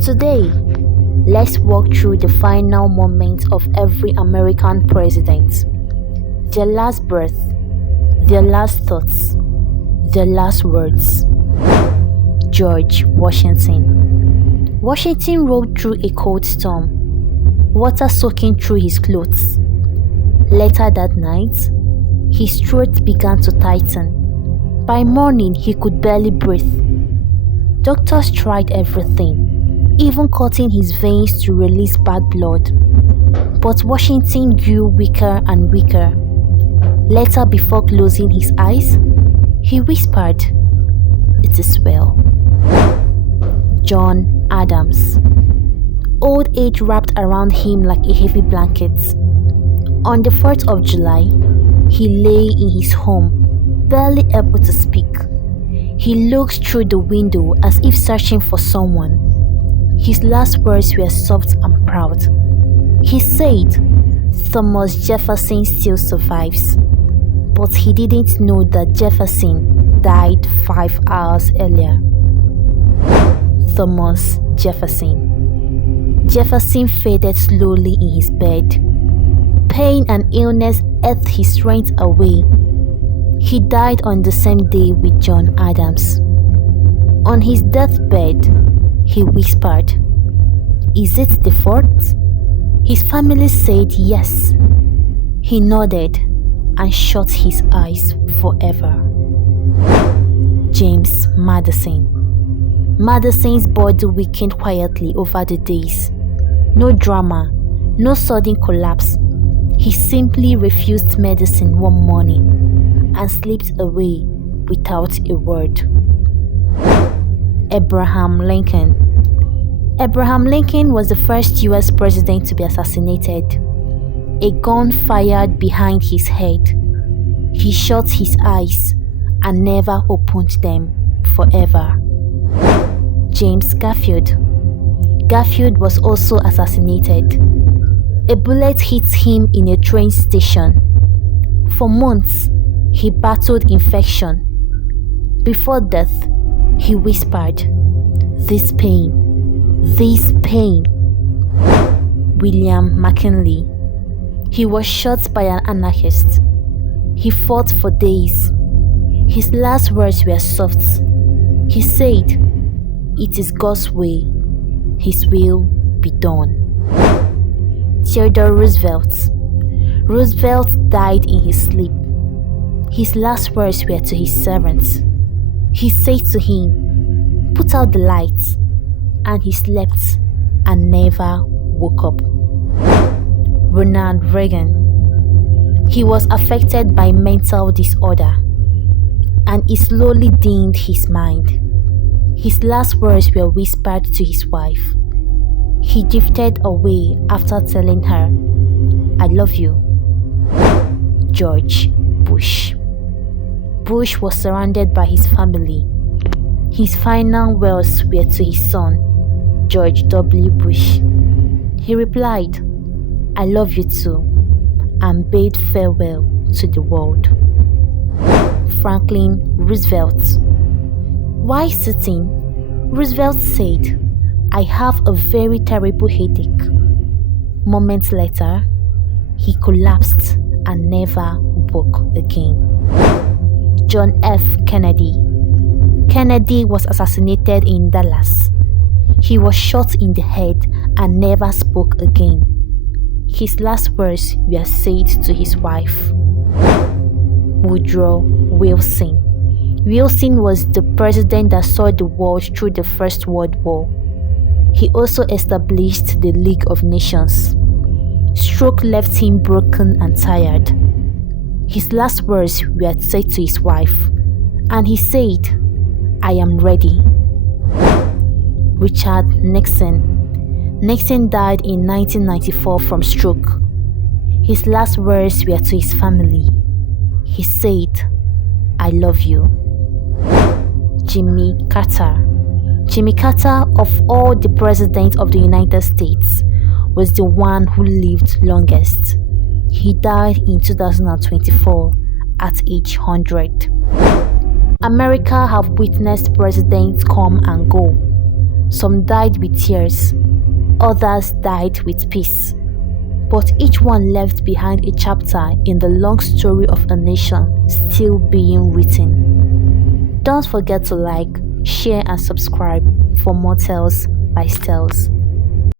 Today, let's walk through the final moments of every American president. Their last breath, their last thoughts, their last words. George Washington. Washington rode through a cold storm, water soaking through his clothes. Later that night, his throat began to tighten. By morning, he could barely breathe. Doctors tried everything, even cutting his veins to release bad blood. But Washington grew weaker and weaker. Later, before closing his eyes, he whispered, "It is well." John Adams. Old age wrapped around him like a heavy blanket. On the 4th of July, he lay in his home, barely able to speak. He looked through the window as if searching for someone. His last words were soft and proud. He said, "Thomas Jefferson still survives." But he didn't know that Jefferson died 5 hours earlier. Thomas Jefferson. Jefferson faded slowly in his bed. Pain and illness ate his strength away. He died on the same day with John Adams. On his deathbed, he whispered, "Is it the 4th?" His family said yes. He nodded and shut his eyes forever. James Madison. Madison's body weakened quietly over the days. No drama, no sudden collapse. He simply refused medicine one morning and slipped away without a word. Abraham Lincoln. Abraham Lincoln was the first US president to be assassinated. A gun fired behind his head. He shut his eyes and never opened them forever. James Garfield. Garfield was also assassinated. A bullet hit him in a train station. For months, he battled infection. Before death, he whispered, "This pain, this pain." William McKinley. He was shot by an anarchist. He fought for days. His last words were soft. He said, "It is God's way. His will be done." Theodore Roosevelt. Roosevelt died in his sleep. His last words were to his servants. He said to him, "Put out the lights," and he slept and never woke up. Ronald Reagan. He was affected by mental disorder, and it slowly dimmed his mind. His last words were whispered to his wife. He drifted away after telling her, "I love you." George Bush. Bush was surrounded by his family. His final words were to his son, George W. Bush. He replied, "I love you too," and bade farewell to the world. Franklin Roosevelt. While sitting, Roosevelt said, "I have a very terrible headache." Moments later, he collapsed and never woke again. John F. Kennedy. Kennedy was assassinated in Dallas. He was shot in the head and never spoke again. His last words were said to his wife. Woodrow Wilson. Wilson was the president that saw the world through the First World War. He also established the League of Nations. Stroke left him broken and tired. His last words were said to his wife, and he said, "I am ready." Richard Nixon. Nixon died in 1994 from stroke. His last words were to his family. He said, "I love you." Jimmy Carter. Jimmy Carter, of all the presidents of the United States, was the one who lived longest. He died in 2024 at age 100. America have witnessed presidents come and go. Some died with tears, others died with peace. But each one left behind a chapter in the long story of a nation still being written. Don't forget to like, share, and subscribe for more tales by Stels.